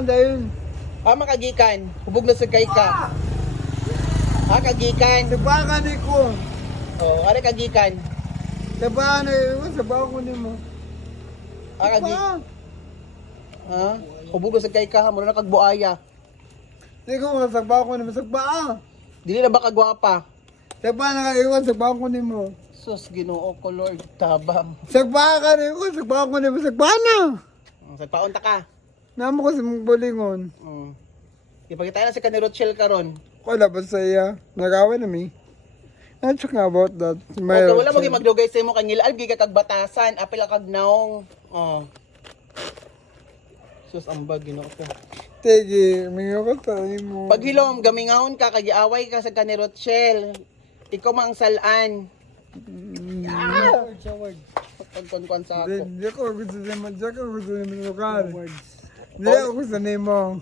Sagbaan dahil. Makagikan. Hubog na sa kay ka. Kagikan. Sagbaan ni ko. Ano kagikan? Sagbaan na yun. Sagbaan ko ni mo. Kagikan. Hubog na sa kay ka. Muna na kagbuaya. Hindi ko nga sagbaan ko ni mo. Sagbaan. Dili na ba kagwapa? Sagbaan na kayo. Sagbaan ko ni mo. Sus, Ginoo ko Lord. Tabang. Sagbaan ka ni ko. Sagbaan ko ni mo. Sagbaan na. Sagpaunta ka. Namo ko sa mong bulingon. Ipakita na si Kanirot Shell karon. Wala ba sa iya? Nagawa na mi. Let's talk about that. Okay, wala mo magdugay sa imo kanyil algi ka kag batasan, apil kag naong. Sus ambag Ginoo ko. Tigi, mingo ko tayo mo. Pag hilom gamingahon ka kag giaway ka sa Kanirot Shell. Ikaw mang salan. Pagkuan sa ako. Hindi ko gusto naman. Hindi ko gusto naman lugar. Hindi ako gusto nimo.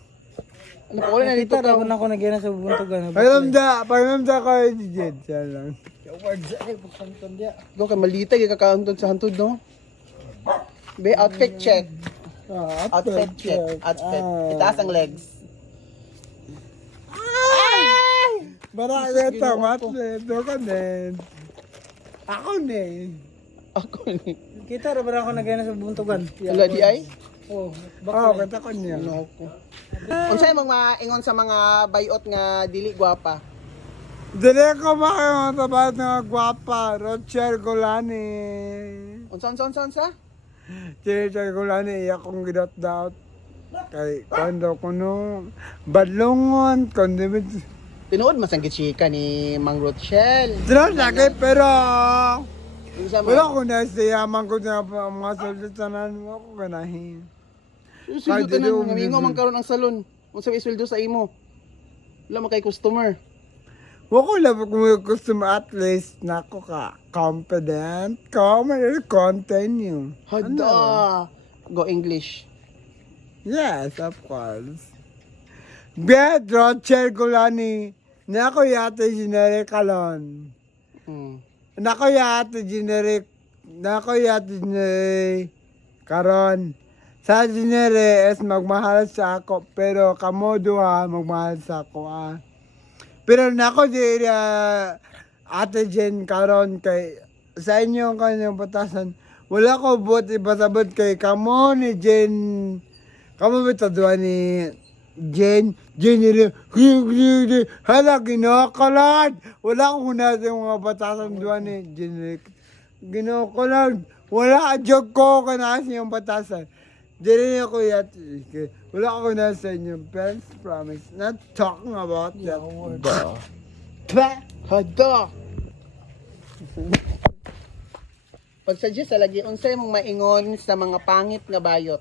Ano ko na dito ka? Ako nagyan sa buntugan. Pakiramda ko yung Jed. Siya lang. Words ay pagsanton dia. Go kay malitay kakahantod sa hantod no. Be outfit check. Outfit check. Outfit. Itaas ang legs. Bara ito, matlet. Ako din. Ako din. Ako ni. Kita ra ba ako nagyan sa buntugan? Wala di ay? Oh, Kita ko niya. Ano ko. Unsay mong maingon sa mga bayot nga dili gwapa? Dili ko makakatabat ng gwapa. Rocher Golani. Unsa? Rocher Golani, iya kong gidot-dot. Kay kondo ko no. Badlungon. Kondimit. Tinuod masanggit chika ni Mang Rochelle. Dilo lagi pero. Unsa Wala man? ko na siyaman ko na mga salutanan mo ako ganahin. Sweldo ka na, ngamingo man karon ang salon. Unsa may sweldo sa imo? Wala man kay customer. Wako lang kung customer at least na ako ka confident ko may continue. Hada. Go English. Yes, of course. Bed Rocher Golani. Na ako yata generic kalon. Na ako yata generic. Karon. Sa generic is magmahal sa ako pero kamodo magmahal sa ako Pero nako di ate Jen karon kay sa inyo kanyang batasan wala ko buot ibasabot kay kamo ni Jen kamo bitadwa ni Jen hala ginokolad wala ko na yung mga batasan duwa ni Jen ginokolad wala joke ko kanasi yung batasan. Dili ako yat. Wala ako na sa inyo. Parents promise. Not talking about that. Hada. Pag-suggest lagi unsay mong maingon sa mga pangit nga bayot?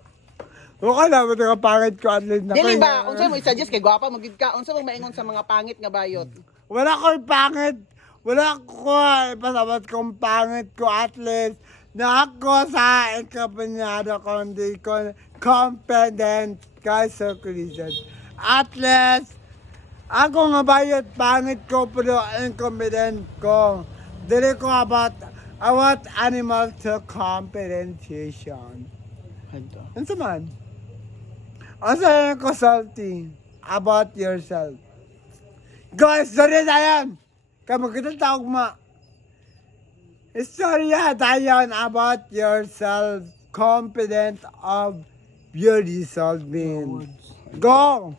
Okay na, ba't ang pangit ko at least na Dili ba? Unsay mo i-suggest kay gwapa mo gid ka? Unsay mong maingon sa mga pangit nga bayot? Wala ko pangit. Wala ko ipasabat kong pangit ko at least. Na ako sa ikapanyado ko hindi ko confident guys so Christian. At least, ako nga bayot pangit ko pero incompetent ko. Dili ko about I want animal to competition. Hada. Ano man? Asa ko salty about yourself. Guys, sorry na yan. Kamu kita tawag ma. Istorya tayon about yourself. Confident of your result being. Go!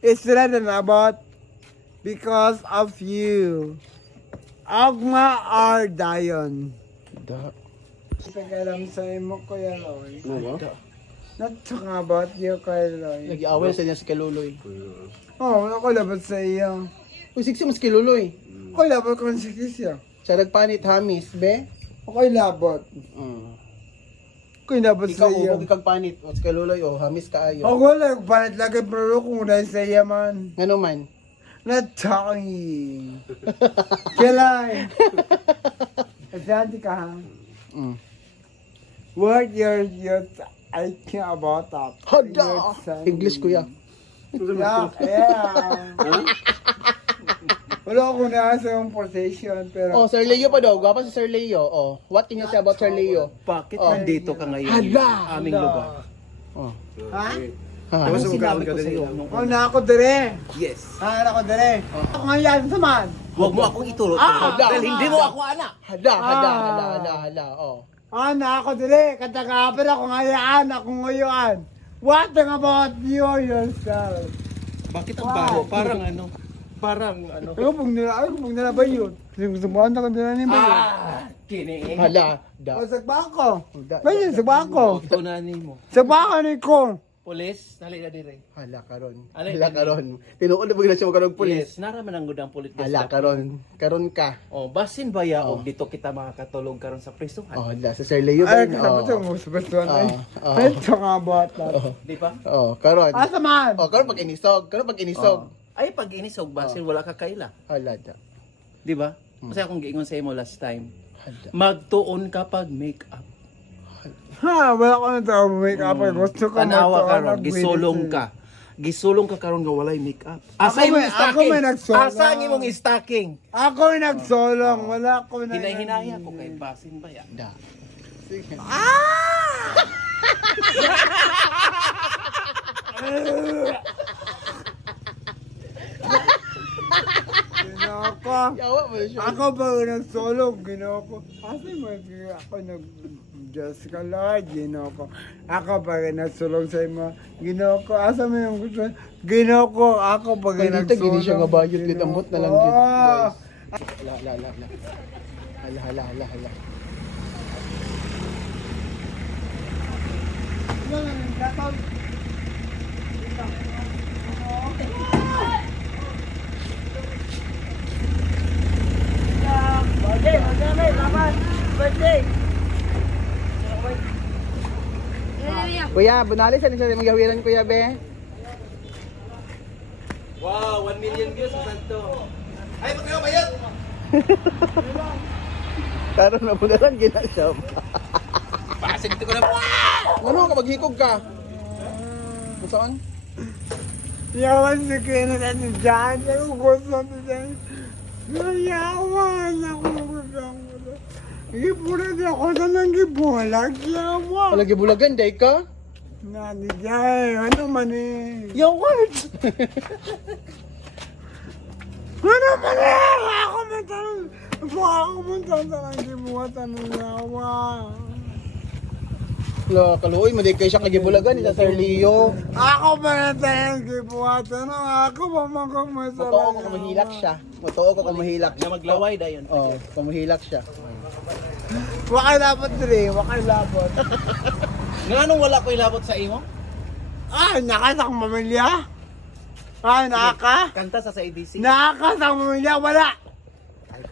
It's written about because of you. Agma or dayon. Da. Pagkalam sa imo ko yan, Loy. Hada. Not talking about you, Kuya Loy. Lagi away sa niya si Kaluloy. Oh, ako labot sa iyo. Uy, siksi mas Kaluloy. Ako labot kung sikisya. Sa nagpanit hamis, be? Ako labot. Ako labot sa Ikaw, iyo. huwag kang panit. O si Kaluloy, o hamis ka ayo. Ako lang, panit lagi pero kung dahil sa iyo man. Ano man? Not talking. Kilay. Asante ka ha. What your I care about that. Hada! English kuya. Yeah. Wala ko na sa yung position pero Oh, Sir Leo pa daw. Gwapa si Sir Leo. Oh, what can you say about Sir Leo? Bakit Oh. nandito ka ngayon Hala! sa aming lugar? Oh. ha? Anong sinabi ko sa'yo? Oh, na ako dire. Yes. Ah, ako dire. Ako ngayon, saman. Huwag mo akong ituro. Dahil hindi mo ako anak. Hala, oh. Ah, na ako dire. Katagapin ako ngayon, ako ngayon. What about you yourself? Bakit ang baho? Parang ano? Ako pong nila ba yun? Subuhan na ko nila ni ba yun? Kiniing. Hala, O, sagba ako. Da- Ba yun, sagba ako. Tunanin mo. Sagba ako ni ko. Polis, dali na dire. Hala karon. Alay, Hala alay. karon. Tinuod na bigla siya magkarong pulis. Yes, naraman ang gudang pulit. Hala karon. Karon ka. Oh, basin ba ya og dito kita makakatulog karon sa prisuhan? Oh, hala sa Sir Leo Ay, ba? kasama ito mo sa bestuan ay. Oh. Ay, ito nga bata. Di ba? Oh, karon. Ah, saman. Oh, karon pag inisog. Karon pag inisog. Ay pag inisog basin wala ka kaila. Hala da. Di ba? Kasi akong giingon sa imo last time. Hala. Magtuon ka pag make up. Ha, wala ko na ito make up. Gusto ko Tanawa ka ron, mag- gisulong ka. Gisulong ka karon nga walay make up. Ako Asa imong may- ako stocking? may nagsulong. Asa ang imong stocking? Ako yung nagsolong. Wala ko na. Hinay-hinaya ko kay basin ba ya? Da. Sige. Ginoko. Yawa mo siya. Ako ba yung nagsolong? Ginoko. Kasi ako nag... Diyos ka Lord, ginoko. Ako pa rin nagsulong sa imo. Ginoko, asa mo yung gusto? Ginoko, ako pa rin Pag dito, nagsulong. gini siya nga bayot. Kitambot na lang dito, guys. Hala. Hala. Kuya, bunali sa nisa magawiran kuya be. Wow, 1 million views sa santo. Ay, pagkayo bayad. Karon na bunalan gina siya. Basin dito ko na. Ano ka maghikog ka? Saan? Yawan si Kenneth at si John. Ako gusto ko dyan. Nayawan ako. Gipulat ako sa nang gibulag. Yawan. Palagi bulagan day ka? Nani Jay, ano man eh. Yung words. Ano man eh. Ako man tanong. Ako man tanong ang gibuhatan ng yawan. La, kaluoy mo di kay siya kagibulagan ni Sir Leo. Ako man ang tanong gibuhatan. Ako ba man kung masala. Motoo ko kumahilak siya. Motoo ko kumahilak. Na maglaway dayon. Oh, kumahilak siya. Wakay labot dire, wakay labot. Nganong wala ko ilabot sa imo? Ay, nakasang mamilya. Ay, naka. Kanta sa ADC. Nakasang mamilya, wala.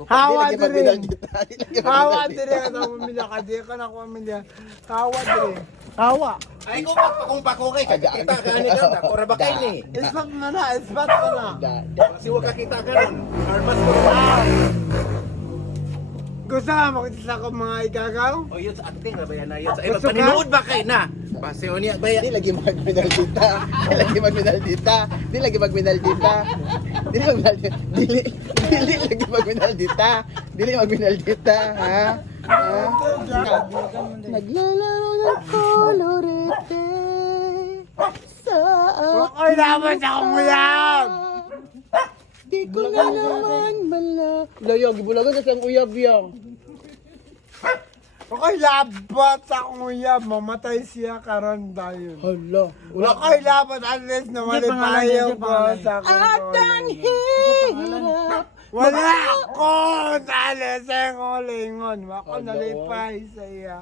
Hawa Di lagi magbidal dire. dito. Di lagi Hawa magbidal dire ka na mamilya ka. Di ka na mamilya. Hawa dire. Hawa. Ay ko pagpakong kay kita ka ni ka ora ba kay ni? Ispat mo na, ispat mo na. Da. Kasi wa ka kita ka ron. Armas ko. Gusto ka makita ko mga igagaw? O yun sa acting na ba yan na yun? Sa Gusto ka? paninuod ba kay na? Paseo niya ba yan? Di lagi magbidal dita. Di lagi magbidal dita. Di lagi magbidal dita. Dili magbidal dita. Dili lagi magbidal dita. Dili magbidal dita, ha? Ha? Naglalaro ng kolorete sa Wakay naman sa kumuyab. di ko na naman mala. Layag, ibulagan ka siyang uyab yang. Wakay labat sa kumuyab. Mamatay siya karon tayo. Hala. Wakay labat at least na malipayo ko sa kumuyab. Hirap. Wala ko tali sa ngulingon. Wako nalipay sa iya.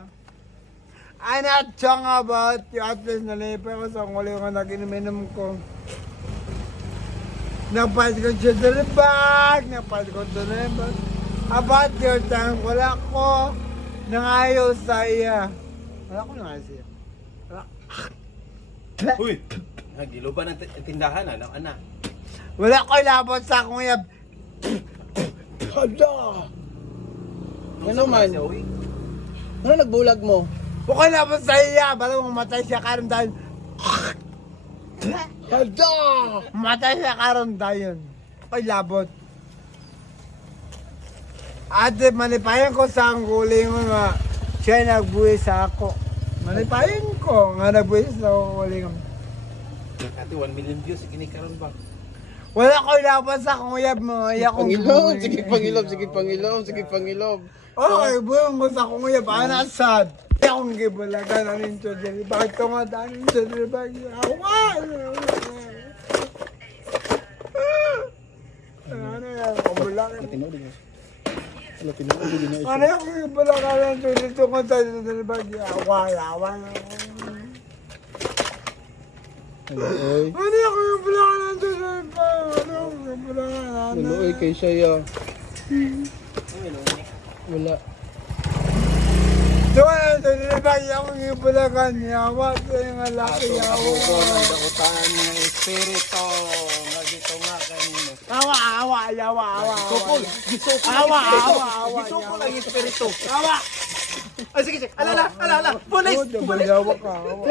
I'm not talking about you. At least nalipay ko sa ngulingon. Nag-iniminum ko. Napad ko siya dalibag. Napad ko dalibag. About your time. Wala ko nangayo sa iya. Wala ko nangayo sa iya. Uy! Nagiluban ang tindahan ano ana. Wala ko labot sa kumuyab. Hala. Ano man? Ano nagbulag mo? Bukay labot sa iya. Balang mamatay siya karon dahil. Hala. Matay siya karon dayon. Ay labot. Ate, malipayan ko sa ang guling nga siya nagbuhi sa ako. Malipayan ko nga nagbuhi sa guling. Ati 1 million views kini karon ba? Wala ko laban sa kuyab mo. Iya kong Pangilob, sige pangilob, sige pangilob, sige pangilob. Okay, buong ko sa kuyab. Ana sad. Iya kong gibulagan ang ninyo dyan. Bakit ko nga daan ninyo dyan? Bakit? Awan! Ano yan? Kumulagan. Tinodi mo. Wala tinodi din na Ano yung gibulagan ang ninyo dito ko sa dyan? Bakit? Awan, awan. Oy. Ano yung gibulagan ang ninyo dyan? Ano yung gibulagan? Luloy kay siya ya. Wala. Doon, doon, bakit ako gibulagan? Yawa, yung alaki, yawa. Dakutan ng espiritu nga dito nga kanino. Awa, awa, yawa, awa. Sukol, gisukol. Awa, awa, awa. Gisukol ang espiritu. Awa! Ay sige, sige. Alala. Police. Yawa ka, awa.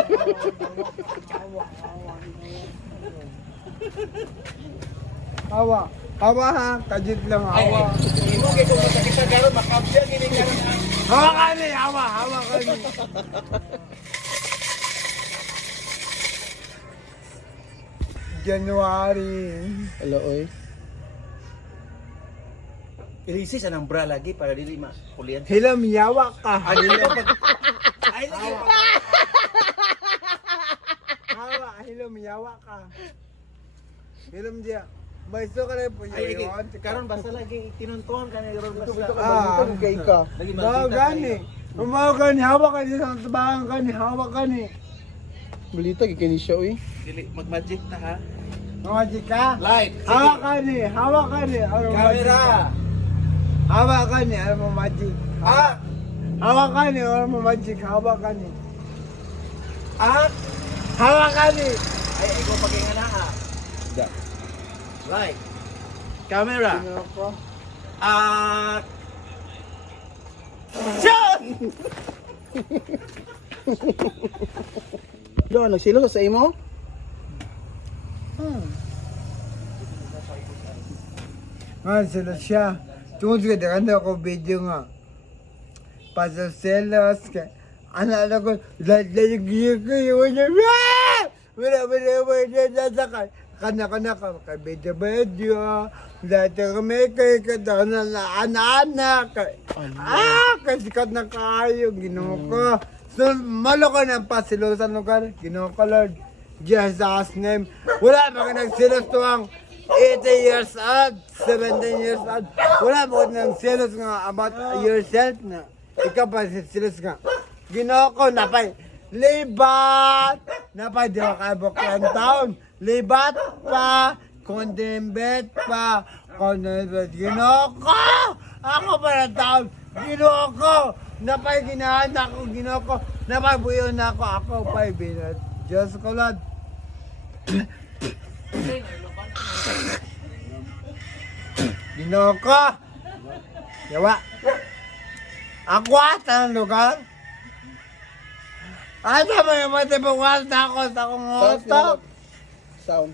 Awa, awa ha, kajit lang, Ay, awa. imo kay kung makakita karon makabya kini karon. Hawa ka ni, awa ka ni. January. Wala oy. Ilisi sa nang bra lagi para dili makulian. Hilam, yawa ka. Ay, dili pa. Ay, lagi pa. Hawa, hilam, yawa ka. Hilam dia. Baiso ka rin po Ay, yun. karon basta lagi tinuntuan ka ni karon Ito basta. ka kay ka. Lagi Bawa gani. Umawa gani, hawa ka ni sa tabangan gani, hawa ka ni. Balita kay ni siya oy. Dili mag-magic na ha. Mga chika. Light. Hawa ka ni, hawa ka ni. Ano mo magic? Camera. Hawa ka ni, ano mo magic? Ah, Hawa ka ni, ano mo magic? Hawa ka ni. ah. Hawa ka ni. Ay, ikaw pagingana ha. Da. Light. Camera. Ano ko? Ah. Shot! Do nagsilo sa imo? Sila siya. Tungkol ka, nakanda ako video nga. Pasaselos ka. Anak ko, lahat yung giyo niya. Wala. Kana kay video. Lahat yung may kay kadana na anak. Kasikat na kayo, ginoo ko. So, malo ko ng pasilosan lugar. Ginoo ko, Lord. Jesus' name. Wala mga nagsilos to ang 80 years old, 17 years old. Wala mo nang silos nga about yourself na. Ikaw pa silos nga. Ginoo ko, napay. Libat! Napay, di ako kaibok ng taon. Libat pa. Condemned pa. Condemned. Ginoo ko! Ako pa ng taon. Ginoo ko! Napay ginahan ako. Ginoo ko. Napay buyo na ako. Ako pa'y binat. Diyos ko, Lord. Ginoo ko! Yawa! Ako at ang lugar? Ano ba yung matipagwas na ako sa akong auto? Sound.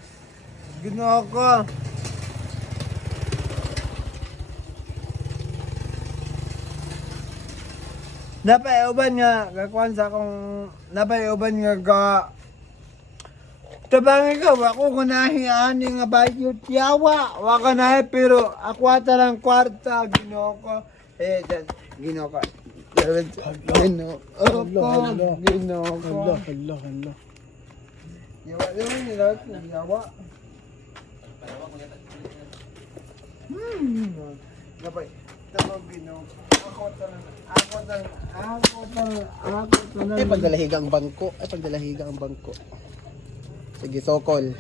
Ginoo ko! Napaiuban nga, kakuan sa akong, napaiuban nga ga, tabang ikaw, ako kunahiani nga bayot yawa, waka na pero ako ata ng kwarta, ginoo ko, ginoo ko, ginoo ko, ginoo ko, Hala. yawa naman nila, yawa. Napay, tabang ginoo ko, ako tanan. Ay pagdalahiga ang bangko. Ang bangko. Sige, sokol.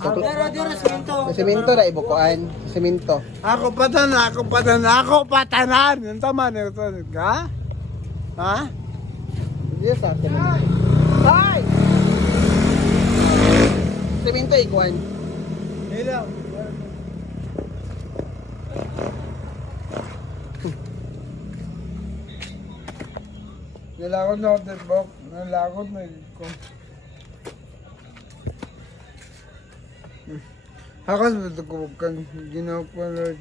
Sa semento ra ibukuan. Semento. Ako patanan. Yung tama na ito. Ha? Ha? Hindi sa akin. Ay! Semento ikuan. Ilaw. Nilakot na ako sa box. Nilakot na ko. Hakas ba ito ko kang ginawa ko, Lord?